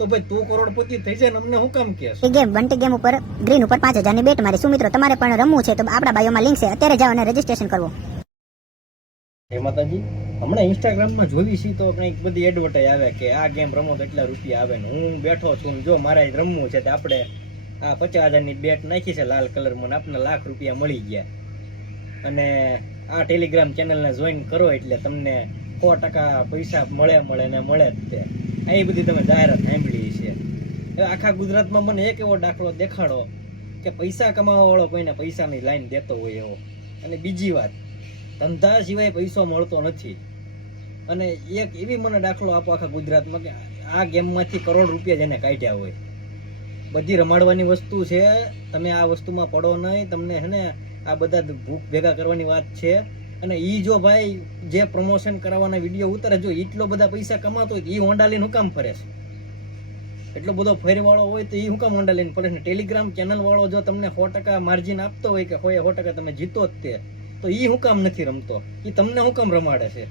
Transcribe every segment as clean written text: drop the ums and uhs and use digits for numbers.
તો ભાઈ તું કરોડપતિ થઈ જાય ને અમને હું કામ કહેશ? એ ગેમ બંટી ગેમ ઉપર ગ્રીન ઉપર 5000 ની બેટ મારી. શું મિત્રો તમારે પણ રમવું છે તો આપણા બાયોમાં લિંક છે, અત્યારે જાઓ અને રજીસ્ટ્રેશન કરવો. હે માતાજી, હમણાં ઇન્સ્ટાગ્રામમાં જોઈ છી તો કંઈક બધી એડવર્ટાઈઝ આવે કે આ ગેમ રમો તો એટલા રૂપિયા આવે ને હું બેઠો છું ને જો મારે રમવું છે તો આપણે આ 50,000 ની બેટ નાખી છે લાલ કલરમાં, આપને લાખ રૂપિયા મળી ગયા. અને આ ટેલિગ્રામ ચેનલને જોઈન કરો એટલે તમને 100% પૈસા મળે ને મળે જ તે. એ બધી તમે જાહેરાત સાંભળી છે. હવે આખા ગુજરાતમાં મને એક એવો દાખલો દેખાડો કે પૈસા કમાવા વાળો કોઈને પૈસાની લાઈન દેતો હોય એવો. અને બીજી વાત, ધંધા સિવાય પૈસો મળતો નથી. અને એક એવી મને દાખલો આપો આખા ગુજરાતમાં કે આ ગેમમાંથી કરોડ રૂપિયા જેને કાઢ્યા હોય. બધી રમાડવાની વસ્તુ છે, તમે આ વસ્તુમાં પડો નહીં, તમને હે ને આ બધા ભૂખ ભેગા કરવાની વાત છે. અને ઈ જો ભાઈ જે પ્રમોશન કરાવવાના વિડીયો ઉતારે, જો એટલો બધા પૈસા કમાતો હોય તો ઈ હોન્ડા લઈને હું કામ ફરે છે? એટલો બધો ફેરવાળો હોય તો ઈ હું કામ હોન્ડા લઈને ફરે છે? ટેલિગ્રામ ચેનલ વાળો જો તમને 100% માર્જિન આપતો હોય કે 100% તમે જીતો જ તે, તો ઈ હું કામ નથી રમતો? ઈ તમને હું કામ રમાડે છે?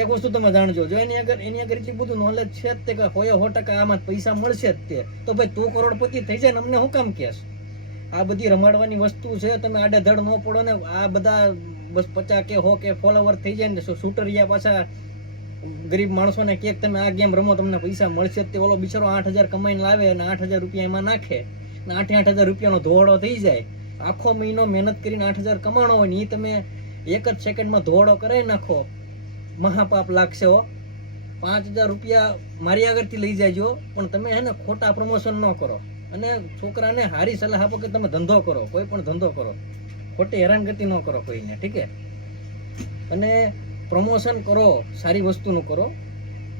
એક વસ્તુ તમે જાણજો, જો એની આગળ એટલી બધું નોલેજ છે જ તે કે 100% આમાં પૈસા મળશે જ તે, તો ભાઈ તું કરોડપતિ થઈ જાય ને અમને હું કામ કહેશ? આ બધી રમાડવાની વસ્તુ છે, તમે આડેધડ ન પડો ને. આ બધા બસ 50 કે 100 કે ફોલોવર થઈ જાય ને શૂટરિયા પાછા ગરીબ માણસોને કે તમે આ ગેમ રમો તમને પૈસા મળશે જ તે. ઓલો બિચારો 8,000 કમાઈને લાવે અને 8,000 રૂપિયા એમાં નાખે ને 8,000 રૂપિયાનો ધોવાડો થઈ જાય. આખો મહિનો મહેનત કરીને 8,000 કમાણો હોય ને એ તમે એક જ સેકન્ડમાં ધોવાડો કરાવી નાખો, મહાપાપ લાગશે હો. 5,000 રૂપિયા મારી આગળથી લઈ જાયજો, પણ તમે હે ને ખોટા પ્રમોશન ન કરો. અને છોકરાને સારી સલાહ આપો કે તમે ધંધો કરો, કોઈ પણ ધંધો કરો, ખોટી હેરાનગતિ ન કરો કોઈને, ઠીક છે? અને પ્રમોશન કરો, સારી વસ્તુનું કરો,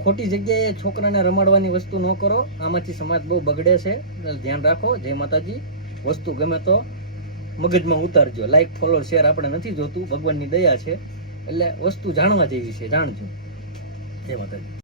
ખોટી જગ્યાએ છોકરાને રમાડવાની વસ્તુ ન કરો. આમાંથી સમાજ બહુ બગડે છે, ધ્યાન રાખો. જય માતાજી. વસ્તુ ગમે તો મગજમાં ઉતારજો. લાઈક, ફોલો, શેર આપણે નથી જોતું, ભગવાનની દયા છે. એટલે વસ્તુ જાણવા જેવી છે, જાણજો. જય માતાજી.